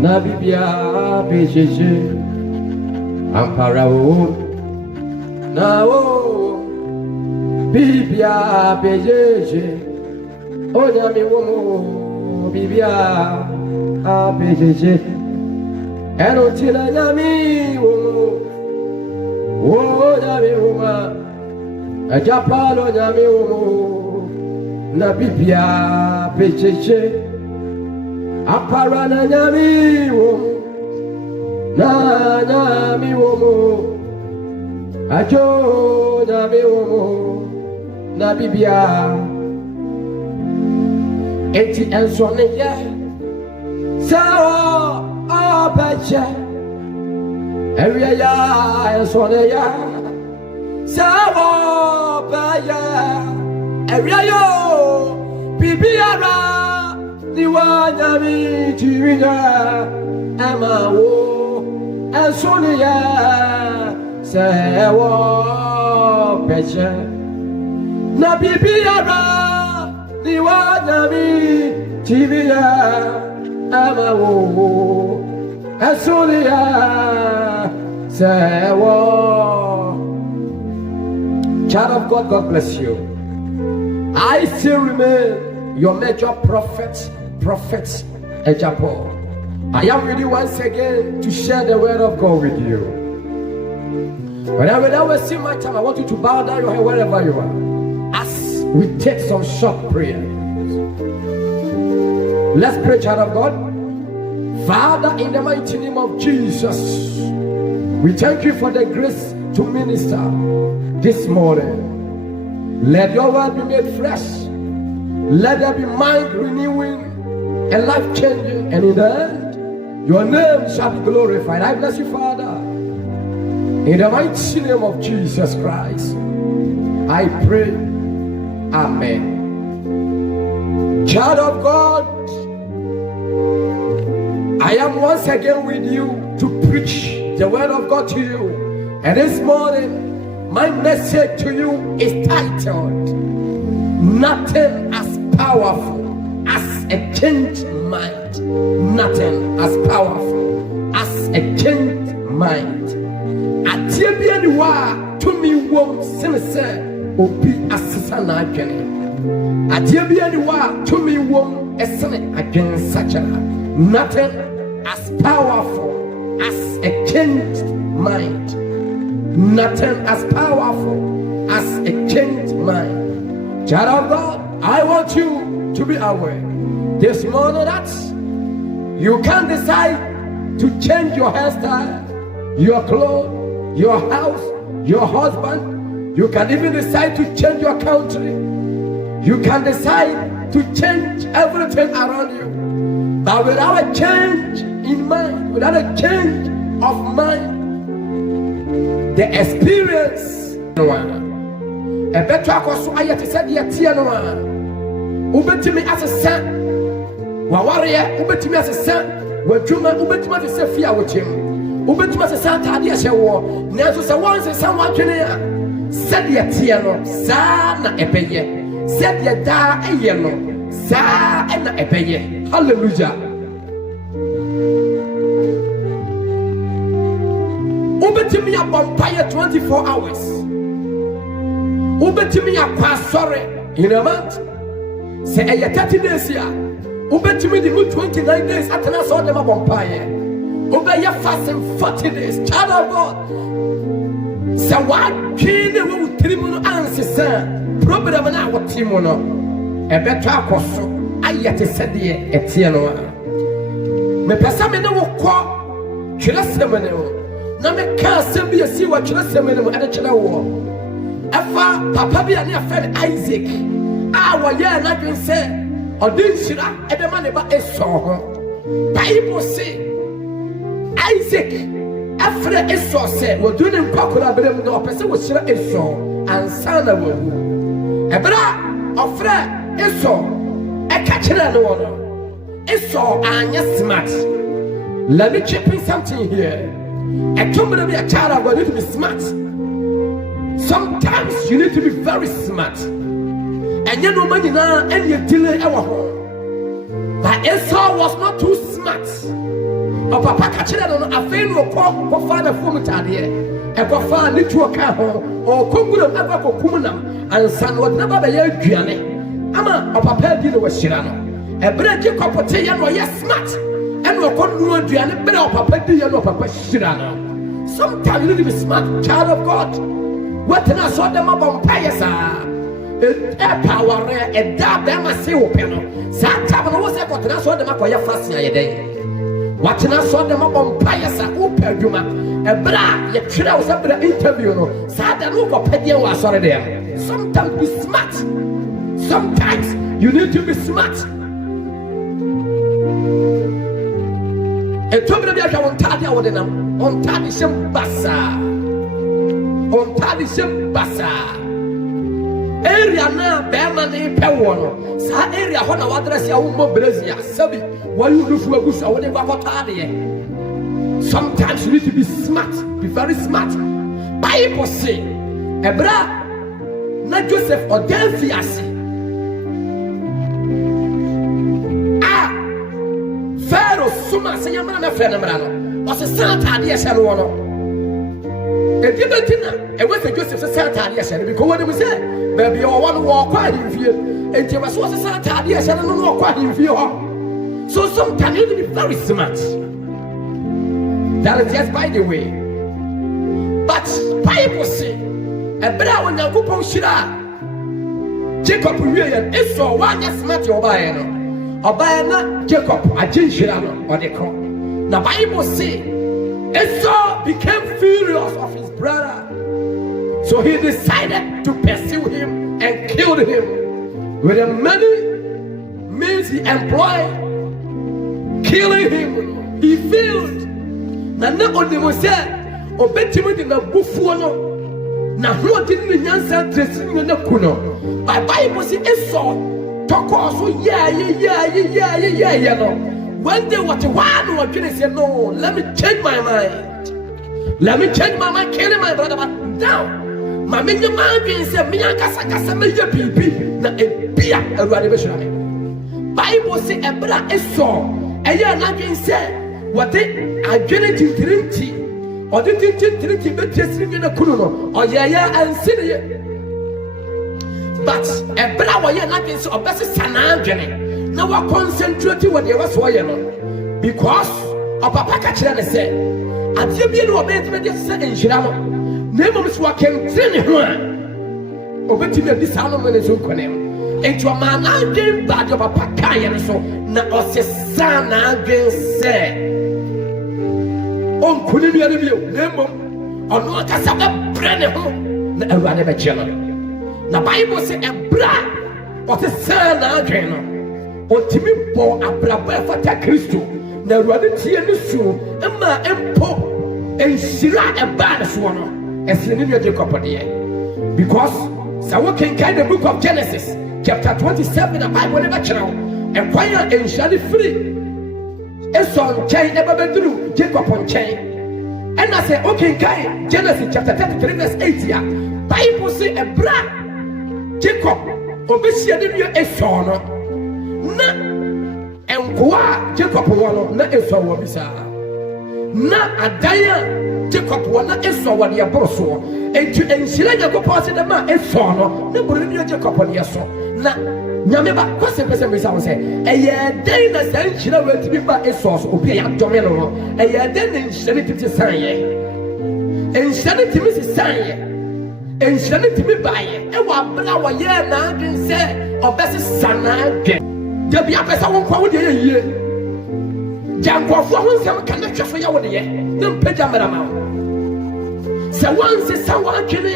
na bibia bejeje amparao na o bibia bejeje onya mi womo bibia bejeje eno tina nyami womo onya mi woma ajapalo nyami womo na bibia bejeje apara na nyami womo na nyami womo ajo nyami womo na bibia eti ensone ye sao abeje ewie ya ensone ya sao abeje ewie yo bibiara ni wa nyami tiwinya amawo ensone ya sewo beje na bibiara ni wa nyami tiwinya amawo ensone ya sewo. Child of God, God bless you. I still remain your major prophet Ejapo. I am ready once again to share the word of God with you. Whenever I will see my time, I want you to bow down your head wherever you are as we take some short prayer. Let's pray, child of God. Father, in the mighty name of Jesus, we thank you for the grace to minister this morning. Let your word be made fresh. Let there be mind renewing and life changing, and in the end, your name shall be glorified. I bless you, Father. In the mighty name of Jesus Christ, I pray. Amen. Child of God, I am once again with you to preach the word of God to you. And this morning, my message to you is titled, Nothing as Powerful as a Changed Mind. Nothing as powerful as a changed mind. Atie bia ni wa tumi wom sense obi asesa na adwene. Atie bia ni wa tumi wom esene adwene sachara. Nothing as powerful as a changed mind. Nothing as powerful as a changed mind. Child of God, I want you to be aware this morning that you can decide to change your hairstyle, your clothes, your house, your husband. You can even decide to change your country. You can decide to change everything around you. But without a change in mind, without a change of mind, the experience a better akoso ayete said ye tie no a ubetimi asesa wa warrior ubetimi asesa wa dwuma ubetimi asesa fi a wochem ubetimi asesa tade ahye wo nanso se won sesa wadwene a said ye tie no sa na ebeye said ye da eye no sa na ebeye. Hallelujah. Ubetimi abompaye 24 hours. Ubetimi akwasore in a month. Say a 30 days here. Ubetimi the 29 days atena so dem abompaye. Ubeye fasting 40 days. Child of God. Say what kine we trimu no ansesa. Problem na wotimo no. E beto akoso ayete sede etie no. Me pesa me ne wo kọ twelesem ne wo. Na me ka asem bi asi wa twelesem ne mo ade kyerɛ wo. Efa papa bi ane afred Isaac wa ye na dwen se odin hira edema ne ba eso ho. Bible say Isaac afred eso se wo dun nkakora berem na opese wo hira eso ansa na wo. Ebra ofred eso e ka kyerɛ no no. Eso anya smart. Let me chip in something here. A tomb of a child of God need to be smart. Sometimes you need to be very smart. And you know money now and you delay our home. But But Esau was not too smart. O papa kachira no afei no ko fa na fom tade e ko fa ni tuo ka ho o konguro aba ko kumunam ansa no na baba ya aduane ama o papa di no washira no e bere Jacob te ya no yes smart e no ko nu aduane bere o papa di ya no papa shira no. Sometimes you need to be smart, child of God. What can I saw them about Payasa? A power, a dab, them a say open. Satan was a what I saw them up for your fast day. What can I saw them about Payasa, open Juma, a bra, your child was up the interview. Satan look up at you was already there. Sometimes be smart. Sometimes you need to be smart. A told me that I want Tadia with them. On Tadisham Bassa. On Tadisham Bassa. Area na Berman Pewano. Sa area when I want to say, oh, Brazil, Sabi, why you do for a goose or whatever. Sometimes you need to be smart, be very smart. Bible say, Ebra, not Joseph or Delphias. Ah, Pharaoh, Suma, say, your man, a friend. Was a Santa, yes, and one. A different dinner, and with the Joseph Santa, yes, and because what it was said, baby, or one walk quite in fear, and there was a Santa, yes, and no more quite in fear. So sometimes you need to be very smart. That is just by the way. But Bible say, a better one than Kupo Shira. Jacob William is so one yes, smart your Bayano. Or Bayana, Jacob, a Jinshirano, or the crop. The Bible says Esau became furious of his brother, so he decided to pursue him and killed him with the many means he employed. Killing him, he failed. Na only was said, "Obetimi na bufuano na who didn't nyansa dressing na kuno." By Bible says Esau talk also yeah no. When they were to one or two, say, no, let me change my mind. Let me change my mind, killing my brother. But now, my minion man said, Miankasa, Maya Pipi, na a beer, a radiation. Bible say, a brother is so. And you're not going to say, what they are getting to Trinity, or the Trinity, but just in a Kuno, or and Syria. But a brother, you're not going to say, or best Sana Jenny. Now I concentrate what they was saying because of Papa Kachana said, "At you be no better than said in Shiramo. Never was working train him. Obeti me this animal is open. And your man again bad of a Pakayan so now was a son again said. On couldn't be a review, Nemo, or no Casaba Brenner, a rather channel. The Bible said a bra was a son again. Otimi bo abraba fata Kristo na ruade tie ne so ma empo enshira eba ne so no esene ne Jacob de because so we can kind the book of Genesis chapter 27 the Bible never channel and kwaya enshade free Esau chain eba bedru Jacob on chain and I say okay kai Genesis chapter 33 verse 8 ya Bible say ebra Jacob obesia de Esau no na enkoa Jacob wono na Esau wo bisa na adaya Jacob wona Esau wo de aboroso enti enhyira Jacob ase de ma Esau no na buru ni Jacob ne so na nyame ba kwase pese bisa wo se eye den na san hyira wo ti ba Esau so obi ya dome no eye den na hyira ti ti san ye enhyira ti mi si san ye enhyira ti mi ba ye e wa bla wo ye na adwen se obese sana ge Debi apesa won kwa wo de ye jankofo ho nsem kan na twefo ya wo de ye dem pagya marama se wanse sawa twene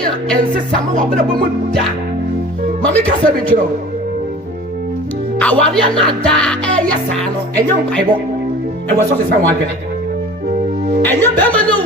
ya ense sama wa bra bomu da mami ka se bi twero aware na da eye sa no enye Bible e wo so se sawa twene enye be ma no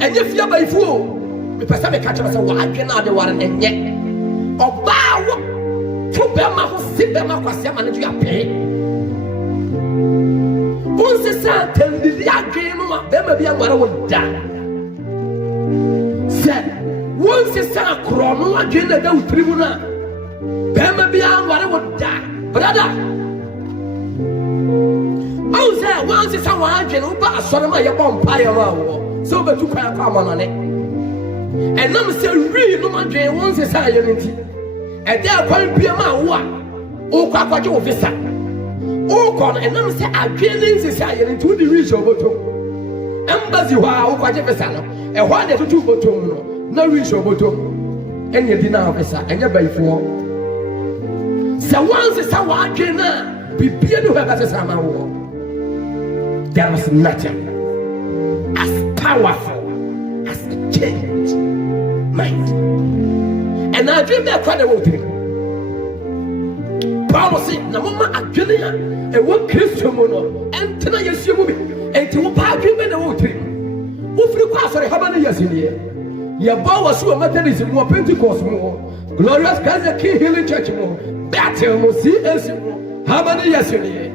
enye fia baifu o me pesa me ka twere se wa twene ade ware enye oba wo Bema ho sibema kwase ma ne du ape unse sa tendidi adwe no ma bema bia ngware wo da se unse sa kro no adwe na da utri mu na bema bia ngware wo da brother. I say once is someone can open sorry my empire so but you can't come on it. And I'm say really no man dream once is I unity. And there can't be a man who quack your visa. Oh, con and I'm say I can't inside into the region bottom. Embassy who quite a vessel. And why the two bottom no region bottom. And you deny visa and you're by four. So once is someone can be peer to have as a summer war. There was nothing as powerful as a change mind. And I dream that quite a lot. Paul said, "Namama Aguilera, and what Christian mono, and tonight you see me, and to what dream in the water. Who flew past how many years in here? Your bow was so Methodism, more Pentecost more, glorious Gaza King Healing Church more, battle more, see us more, how many years in here?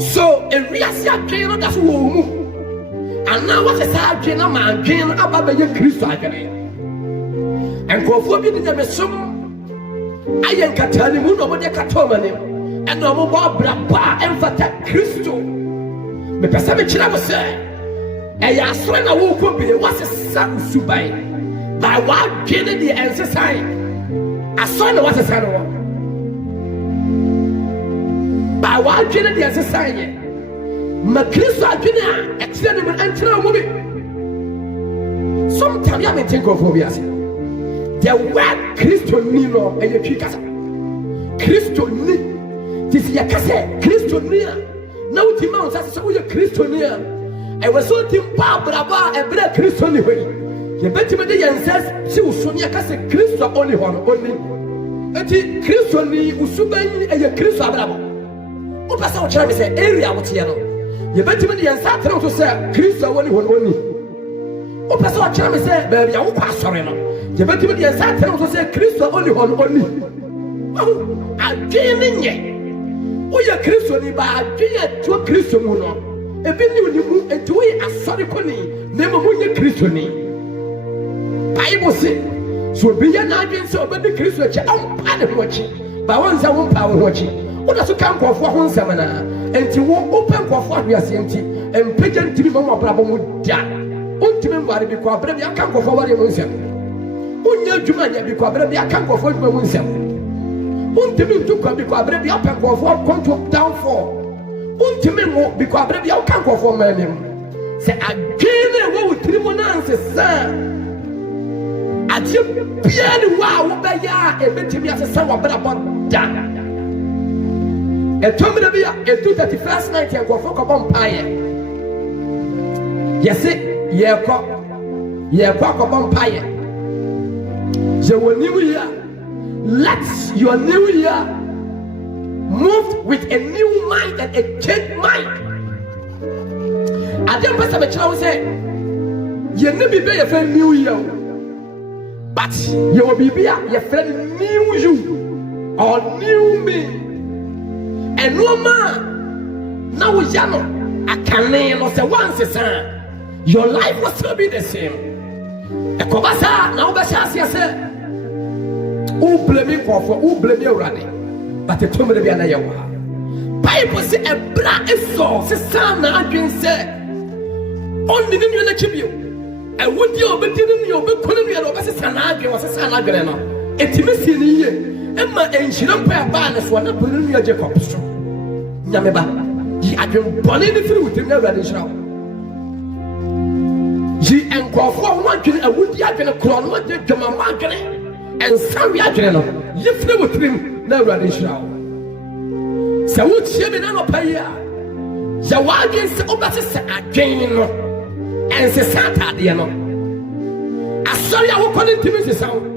So, a real came that's who and now what is happening? A man came about the Christ and for forbidden them some. I am Catani Muno with the Catomani and no more Braba and Fata Christo. The Passavich was said, a Yaswana woke be was a son Subai by what Kennedy and Society. A son was a son of by what Kennedy and Society. Macrista Gina, extended an entire movie. Sometimes I may think of phobias. The word Christo Nino and the Chicasa Christo Ni. This is a cassette, Christo Nia. Now, Timon says, so you're Christo Nia. I was so Timpa Brava and Black Christo anyway. You bet me the answers, she was Sonia Cassa Christo only one, only. And Christo Ni, Usuban and your Christo Bravo. What was our Chinese area? What's here? You bet me the answer to say Christo only one, only. What was our Chinese say, baby? I will pass on. You better be the exact to say Christo only one only. Oh, I didn't yet. Oh, you're Christo, but I didn't to a Christo mono. A billion you move and to it as sorry conny, never when you're Christo. Bible says, so be an agent so but the Christo, I'm part of watching. But once I won't power watching. What does you come for one seminar and to walk open for what we are seeing and pigeon to be more problem with that. Ultimately, because I can't go forward in myself. Unya Jumania because baby I can't go for myself. Untimin to come because baby I can't go for control downfall. Untimin because baby I can't go for my name. Say again, what would tribunal say? I just Pierre wow, Baya, and bet me as a son of that. And told me to be a 2:31 night and go for a vampire. Yes, it, yeah, cock a vampire. Your new year, let your new year move with a new mind and a changed mind. I don't know what I say. You never be a friend new year, but you will be your friend new you or new me. And no man, now we know I can name or say once a son. Your life will still be the same. A Kobasa, now Bashas, say. Who blame me for who blame you running? But the tomb will be an ayawa. Bible say a black is so, son, I can say. Only the new attribute. And would you be telling you, but couldn't you over Sanagri was a Sanagrana? A Timothy, Emma and she don't pay a balance for not putting your Jacobs. Yameba, he had been born in the fruit in the radish now. She and Crawford wanted a wood yard and a crown, what did your mamma get? And some Yagano, lift them with him, no radish now. So would she be no pay? The wagons obey again and say Santa Diano. I saw you walk on into Mrs. Sound.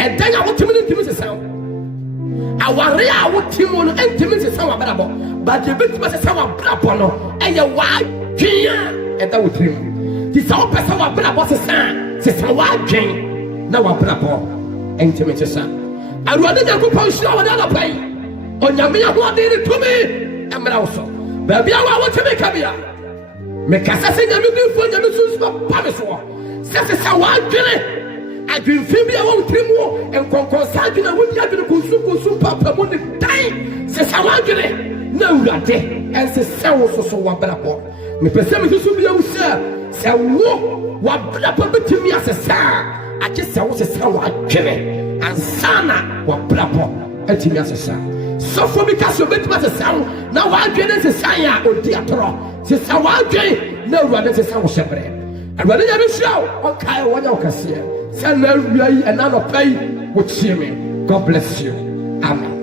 And then I want to meet Mrs. Sound. I want to walk him on into Mrs. Sound, but the bit was a sound blapono and your wife, and that would him. This old person was a son, says a wife, Jane. Now I'm blapo, intimate son. I rather than go post another play. On Yamia, what did it to me? And also, baby, I want to make a beer. Make us a thing I'm looking for the Missus Paris. Says a wife, Jenny. I dream Phoebe, I won't dream more and consult in a wood yard to kusu papa mu ne dan se sawadwene na awurade ense sewo so wabrabo me pese me susu bia wo se wo wabrabo betimi asesa age sewo se sawadwene ansana wabrabo etimi asesa so for me kaso betimi asesa na wadwene se san ya odi atoro se sawadwene na awurade se sawo shebre awurade ya be hia o kai wonya okase se na awia yi enanopai wo chie me. God bless you. Amen.